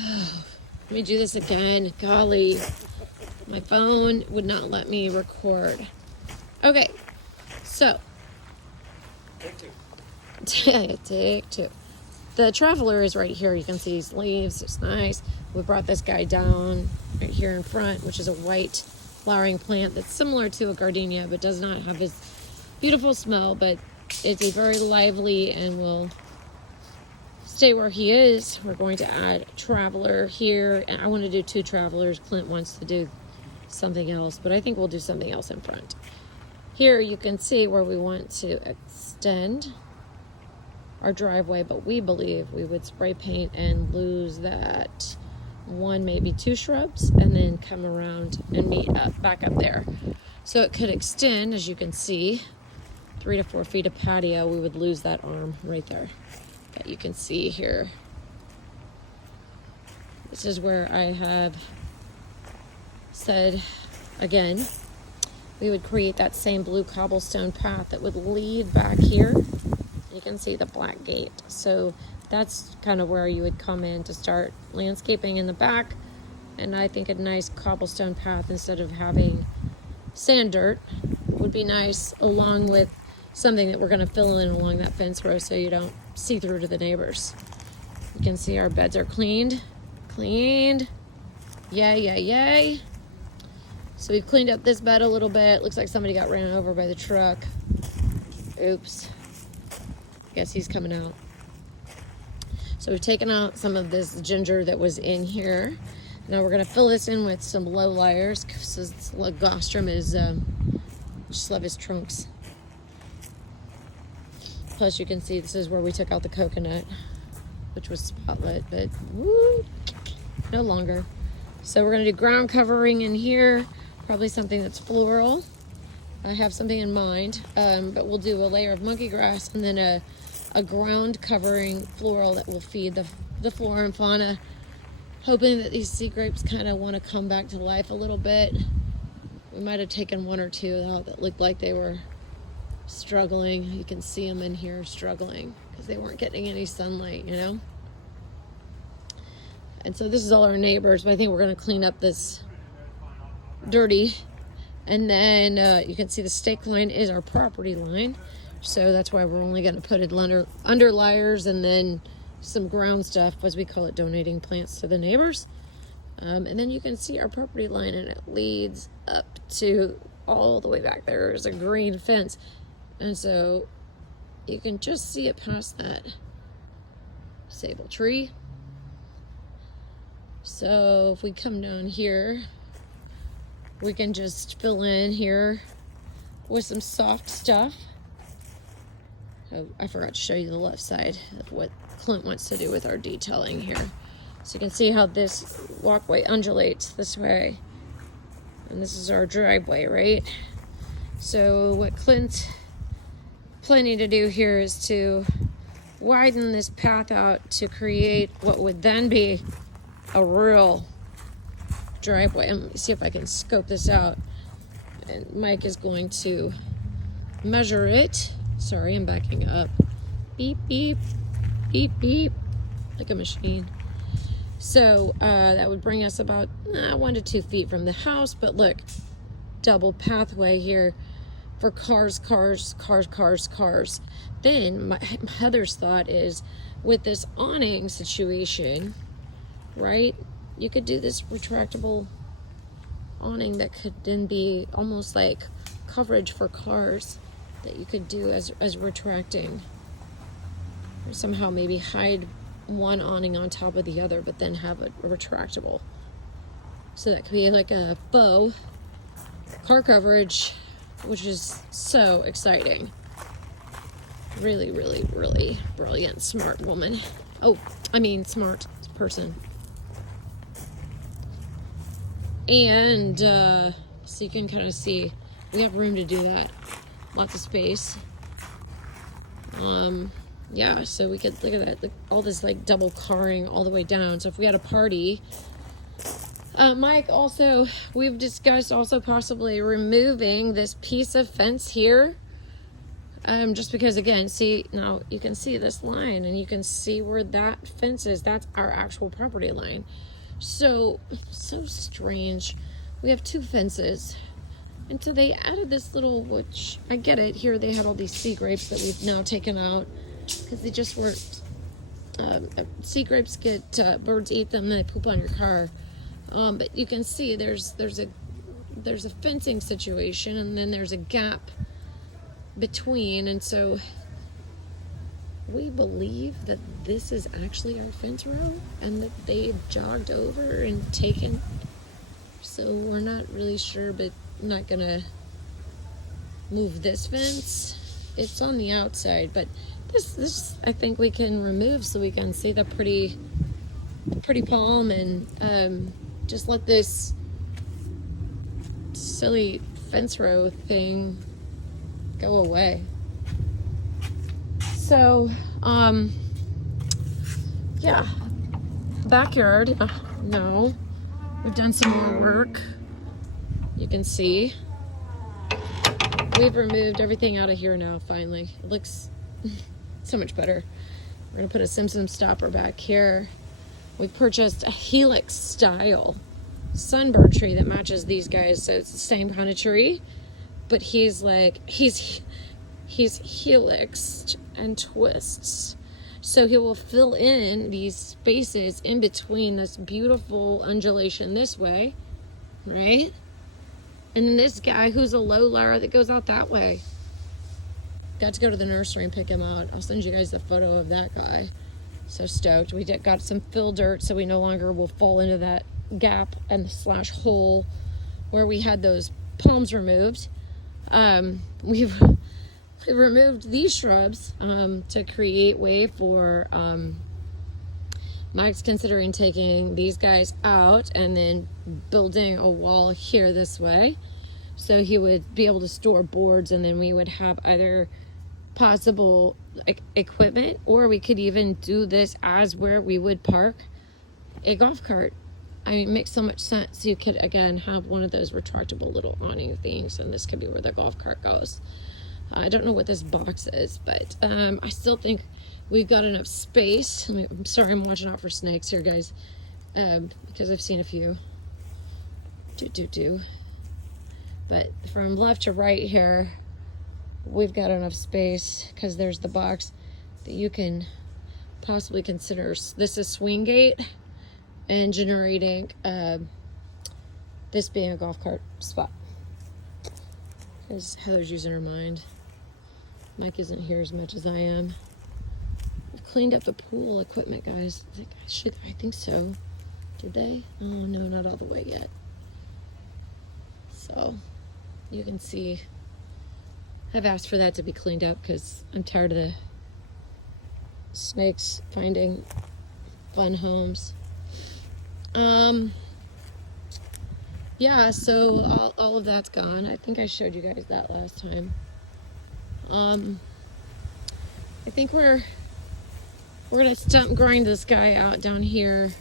Let me do this again. Golly, my phone would not let me record. Okay, so take two. The traveler is right here. You can see his leaves. It's nice. We brought this guy down right here in front, which is a white flowering plant that's similar to a gardenia, but does not have his beautiful smell, but it's a very lively and will stay where he is. We're going to add traveler here, and I want to do two travelers. Clint wants to do something else, but I think we'll do something else in front. Here you can see where we want to extend our driveway, but we believe we would spray paint and lose that one, maybe two shrubs, and then come around and meet up back up there. So it could extend, as you can see, 3 to 4 feet of patio. We would lose that arm right there that you can see here. This is where I have said again, we would create that same blue cobblestone path that would lead back here. You can see the black gate. So that's kind of where you would come in to start landscaping in the back. And I think a nice cobblestone path instead of having sand dirt would be nice, along with something that we're going to fill in along that fence row so you don't see through to the neighbors. You can see our beds are cleaned. Yay, yay, yay. So we've cleaned up this bed a little bit. Looks like somebody got ran over by the truck. Oops. Guess he's coming out. So we've taken out some of this ginger that was in here. Now we're going to fill this in with some low liars because this ligustrum is, just love his trunks. Plus you can see this is where we took out the coconut, which was spotlit, but woo, no longer. So we're going to do ground covering in here, probably something that's floral. I have something in mind, but we'll do a layer of monkey grass and then a ground covering floral that will feed the flora and fauna, hoping that these sea grapes kind of want to come back to life a little bit. We might have taken one or two out that looked like they were struggling. You can see them in here struggling because they weren't getting any sunlight, you know. And so this is all our neighbors, but I think we're going to clean up this dirty. And then you can see the stake line is our property line. So that's why we're only going to put it under liars and then some ground stuff, as we call it, donating plants to the neighbors. And then you can see our property line, and it leads up to all the way back there. There's a green fence. And so you can just see it past that sable tree. So if we come down here, we can just fill in here with some soft stuff. Oh, I forgot to show you the left side of what Clint wants to do with our detailing here. So you can see how this walkway undulates this way. And this is our driveway, right? So what Clint's planning to do here is to widen this path out to create what would then be a real driveway. Let me see if I can scope this out. And Mike is going to measure it. Sorry, I'm backing up. Beep, beep, beep, beep, like a machine. So that would bring us about 1 to 2 feet from the house. But look, double pathway here for cars. Then Heather's thought is, with this awning situation, right, you could do this retractable awning that could then be almost like coverage for cars that you could do as retracting, or somehow maybe hide one awning on top of the other, but then have it retractable. So that could be like a faux car coverage, which is so exciting. Really, really, really brilliant, smart woman. Smart person. And so you can kind of see we have room to do that. Lots of space. Yeah, so we could look at that, all this like double carring all the way down. So if we had a party, Mike, also, we've discussed also possibly removing this piece of fence here Just because, again, see, now you can see this line and you can see where that fence is. That's our actual property line. So strange. We have 2 fences. And so they added this little, which I get it. Here they had all these sea grapes that we've now taken out because they just weren't. Sea grapes get, birds eat them and they poop on your car. But you can see there's a fencing situation, and then there's a gap between, and so we believe that this is actually our fence row and that they jogged over and taken. So we're not really sure, but I'm not gonna move this fence. It's on the outside, but this I think we can remove so we can see the pretty palm, and just let this silly fence row thing go away. So, yeah, backyard. No, we've done some more work. You can see we've removed everything out of here now. Finally, it looks so much better. We're gonna put a Simpson stopper back here. We purchased a Helix style sunbird tree that matches these guys, so it's the same kind of tree, but he's helixed and twists, so he will fill in these spaces in between this beautiful undulation this way, right? And then this guy who's a low lyre that goes out that way. Got to go to the nursery and pick him out. I'll send you guys the photo of that guy. So stoked. We got some fill dirt so we no longer will fall into that gap and slash hole where we had those palms removed. We've removed these shrubs to create way for Mike's considering taking these guys out and then building a wall here this way, so he would be able to store boards, and then we would have either possible equipment, or we could even do this as where we would park a golf cart. I mean, it makes so much sense. You could, again, have one of those retractable little awning things, and this could be where the golf cart goes. I don't know what this box is, but I still think we've got enough space. I'm sorry, I'm watching out for snakes here, guys, because I've seen a few. But from left to right here, we've got enough space because there's the box that you can possibly consider. This is swing gate and generating this being a golf cart spot, because Heather's using her mind. Mike isn't here as much as I am. I've cleaned up the pool equipment, guys. I think so. Did they? Oh no, not all the way yet. So you can see I've asked for that to be cleaned up because I'm tired of the snakes finding fun homes. Yeah, so all of that's gone. I think I showed you guys that last time. I think we're gonna stump grind this guy out down here.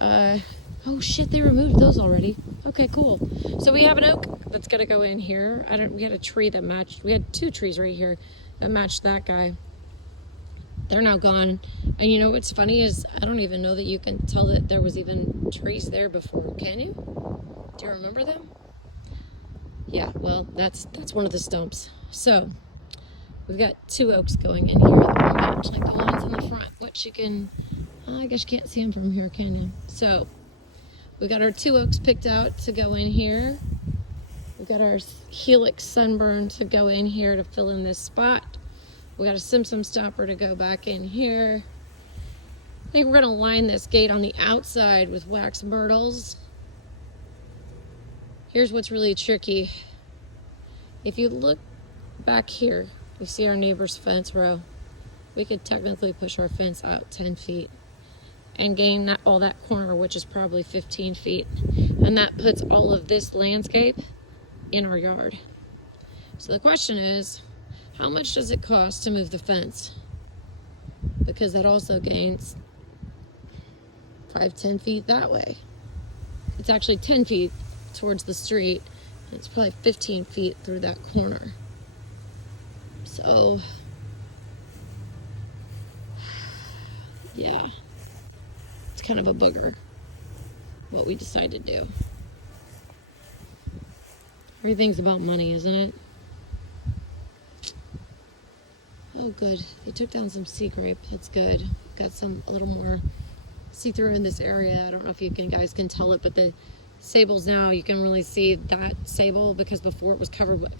Oh shit, they removed those already. Okay, cool. So we have an oak that's gonna go in here. We had a tree that matched. We had 2 trees right here that matched that guy. They're now gone. And you know what's funny is I don't even know that you can tell that there was even trees there before. Can you? Do you remember them? Yeah, well, that's one of the stumps. So we've got 2 oaks going in here that will match, like the ones in the front, which you can, I guess you can't see them from here, can you? So we got our 2 oaks picked out to go in here. We've got our Helix sunburn to go in here to fill in this spot. We got a Simpson stopper to go back in here. I think we're gonna line this gate on the outside with wax myrtles. Here's what's really tricky. If you look back here, you see our neighbor's fence row. We could technically push our fence out 10 feet and gain all that corner, which is probably 15 feet. And that puts all of this landscape in our yard. So the question is, how much does it cost to move the fence? Because that also gains 5-10 feet that way. It's actually 10 feet towards the street, and it's probably 15 feet through that corner. So, yeah, it's kind of a booger what we decided to do. Everything's about money, isn't it? Oh, good. They took down some sea grape. That's good. Got some a little more see-through in this area. I don't know if you guys can tell it, but the sables now, you can really see that sable, because before it was covered with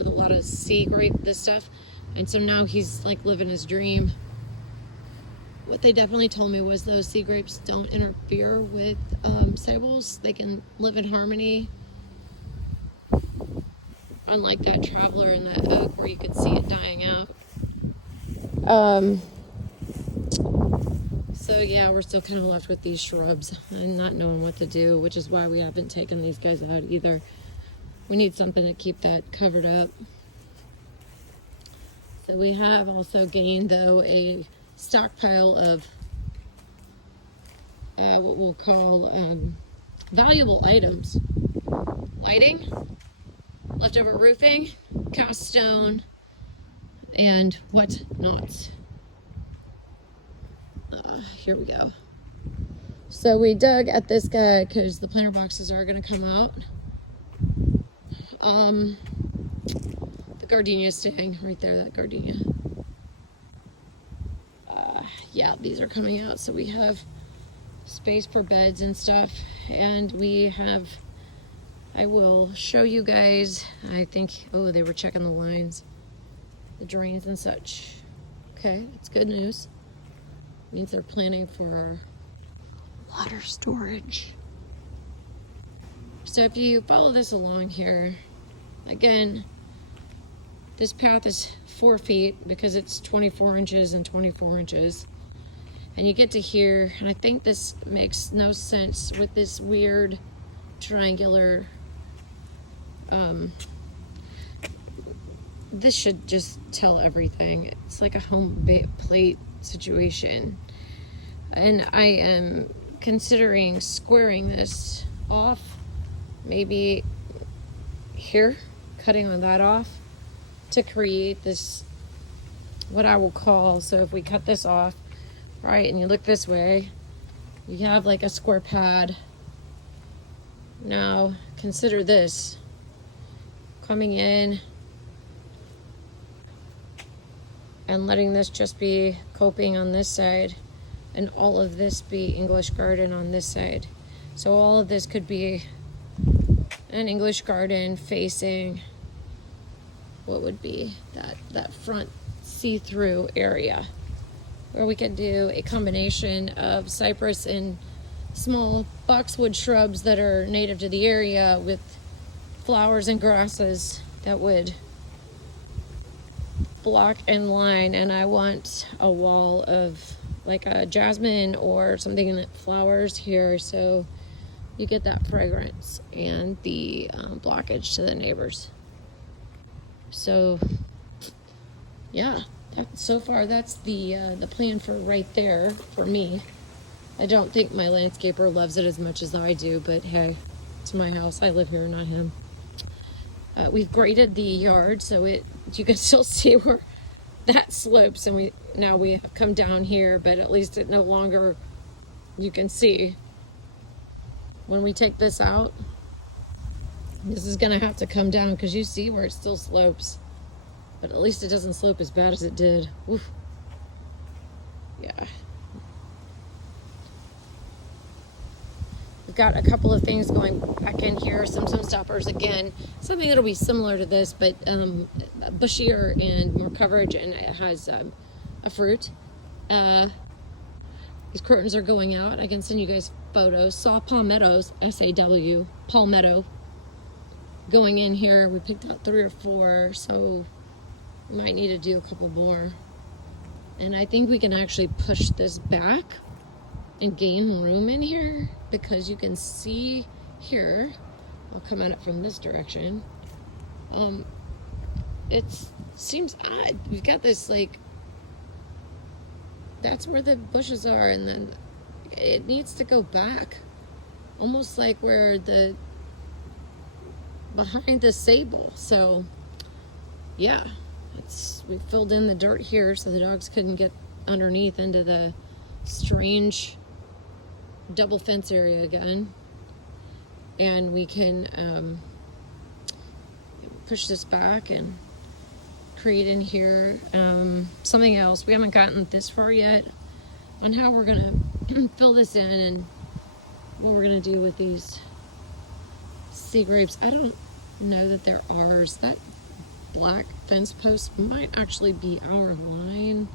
a lot of sea grape, this stuff. And so now he's like living his dream. What they definitely told me was those sea grapes don't interfere with sables. They can live in harmony. Unlike that traveler and that oak where you could see it dying out. So yeah, we're still kind of left with these shrubs and not knowing what to do, which is why we haven't taken these guys out either. We need something to keep that covered up. So we have also gained, though, a stockpile of what we'll call valuable items. Lighting, leftover roofing, cast stone, and whatnot. Here we go. So we dug at this guy because the planter boxes are going to come out. The gardenia is staying right there, that gardenia. Yeah, these are coming out. So we have space for beds and stuff. And we have, I will show you guys, I think, oh, they were checking the lines, the drains and such. Okay, that's good news. Means they're planning for water storage. So if you follow this along here, again, this path is 4 feet because it's 24 inches and 24 inches. And you get to here, and I think this makes no sense with this weird triangular, this should just tell everything. It's like a home plate situation. And I am considering squaring this off, maybe here, cutting on that off to create this, what I will call, so if we cut this off, right, and you look this way, you have like a square pad. Now consider this, coming in and letting this just be coping on this side, and all of this be English garden on this side. So all of this could be an English garden facing what would be that front see-through area, where we could do a combination of cypress and small boxwood shrubs that are native to the area with flowers and grasses that would block and line. And I want a wall of like a jasmine or something that flowers here, so you get that fragrance and the blockage to the neighbors. So yeah, so far that's the plan for right there for me. I don't think my landscaper loves it as much as I do, but hey, it's my house. I live here, not him. We've graded the yard so you can still see where that slopes, and we have come down here, but at least it no longer, you can see when we take this out, this is gonna have to come down because you see where it still slopes, but at least it doesn't slope as bad as it did. Oof. Yeah. We've got a couple of things going back in here, some stoppers again, something that'll be similar to this, but bushier and more coverage, and it has a fruit. These curtains are going out. I can send you guys photos. Saw palmettos, S-A-W, palmetto, going in here. We picked out 3 or 4, so we might need to do a couple more. And I think we can actually push this back and gain room in here, because you can see here, I'll come at it from this direction, it seems odd. We've got this, like, that's where the bushes are, and then it needs to go back, almost like where behind the sable. So yeah, We filled in the dirt here so the dogs couldn't get underneath into the strange double fence area again. And we can push this back and create in here something else. We haven't gotten this far yet on how we're gonna fill this in and what we're gonna do with these sea grapes. I don't know that they're ours. That black fence post might actually be our line,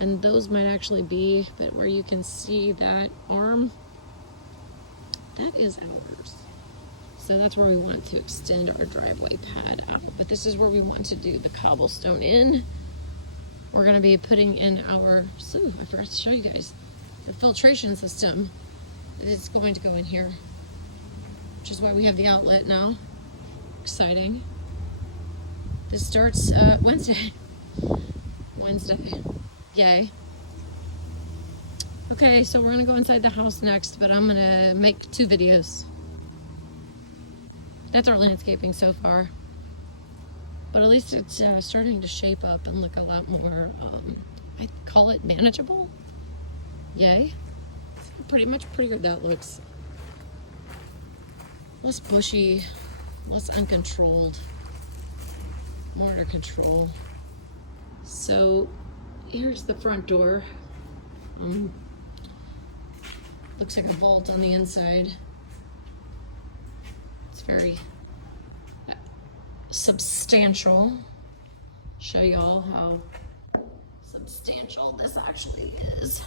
and those might actually be, but where you can see that arm, that is ours. So that's where we want to extend our driveway pad out. But this is where we want to do the cobblestone in. We're gonna be putting in our, so I forgot to show you guys, the filtration system that is going to go in here, which is why we have the outlet now. Exciting. This starts Wednesday. Yay. Okay, so we're gonna go inside the house next, but I'm gonna make 2 videos. That's our landscaping so far. But at least it's starting to shape up and look a lot more, I call it manageable. Yay. Pretty good that looks. Less bushy, less uncontrolled, more under control. So here's the front door. Looks like a vault on the inside. It's very substantial. Show y'all how substantial this actually is.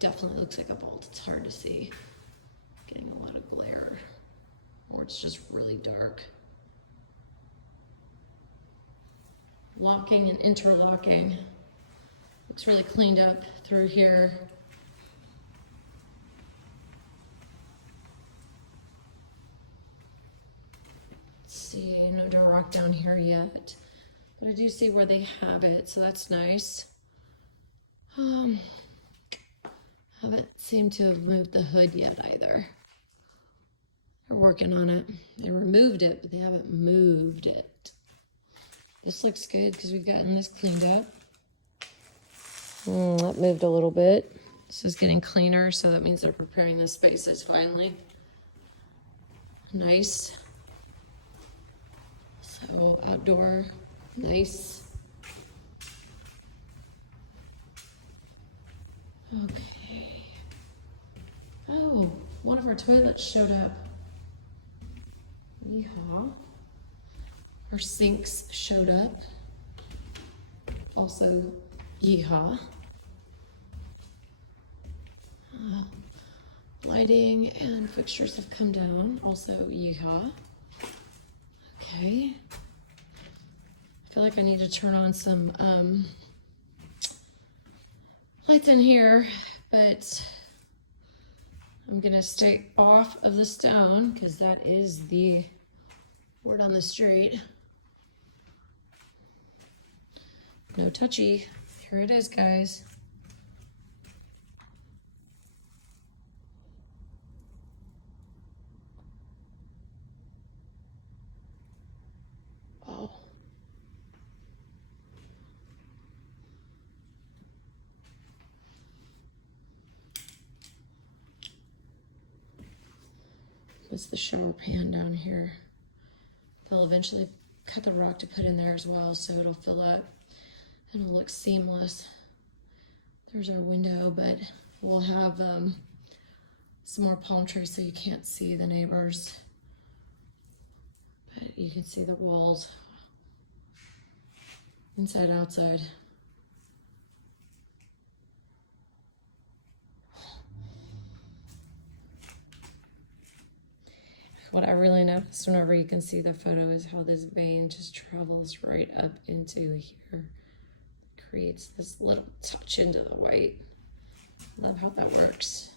Definitely looks like a vault. It's hard to see. Getting a lot of glare, or it's just really dark. Locking and interlocking. Looks really cleaned up through here. Let's see, no door rock down here yet, but I do see where they have it, so that's nice. Haven't seemed to have moved the hood yet either. They're working on it. They removed it, but they haven't moved it. This looks good because we've gotten this cleaned up. That moved a little bit. This is getting cleaner, so that means they're preparing the spaces finally. Nice. So outdoor, nice. Okay. Oh, one of our toilets showed up. Yeehaw. Our sinks showed up. Also, yeehaw. Lighting and fixtures have come down. Also, yeehaw. Okay. I feel like I need to turn on some lights in here, but I'm gonna stay off of the stone because that is the word on the street. No touchy. Here it is, guys. Oh. That's the shower pan down here. They'll eventually cut the rock to put in there as well, so it'll fill up. It'll look seamless. There's our window, but we'll have some more palm trees so you can't see the neighbors. But you can see the walls, inside, outside. What I really noticed whenever you can see the photo is how this vein just travels right up into here. Creates this little touch into the white. Love how that works.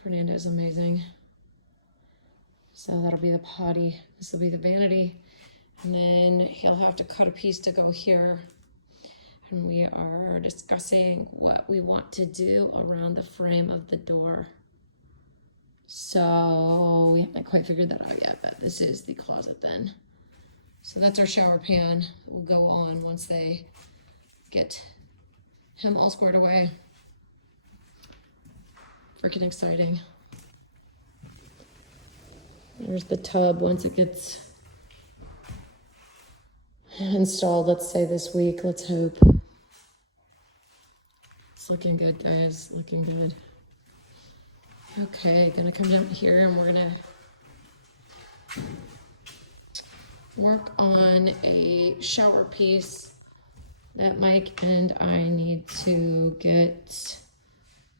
Fernando's amazing. So that'll be the potty. This will be the vanity. And then he'll have to cut a piece to go here. and we are discussing what we want to do around the frame of the door. So we haven't quite figured that out yet, but this is the closet then. So that's our shower pan. Will go on once they get him all squared away. Freaking exciting. There's the tub once it gets installed, let's say this week, let's hope. It's looking good, guys, looking good. Okay, gonna come down here and we're gonna work on a shower piece that Mike and I need to get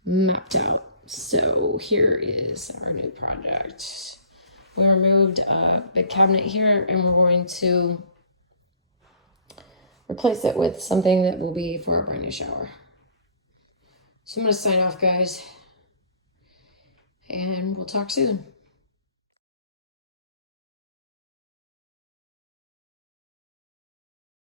mapped out. So here is our new project. We removed a big cabinet here and we're going to replace it with something that will be for our brand new shower. So I'm gonna sign off, guys, and we'll talk soon.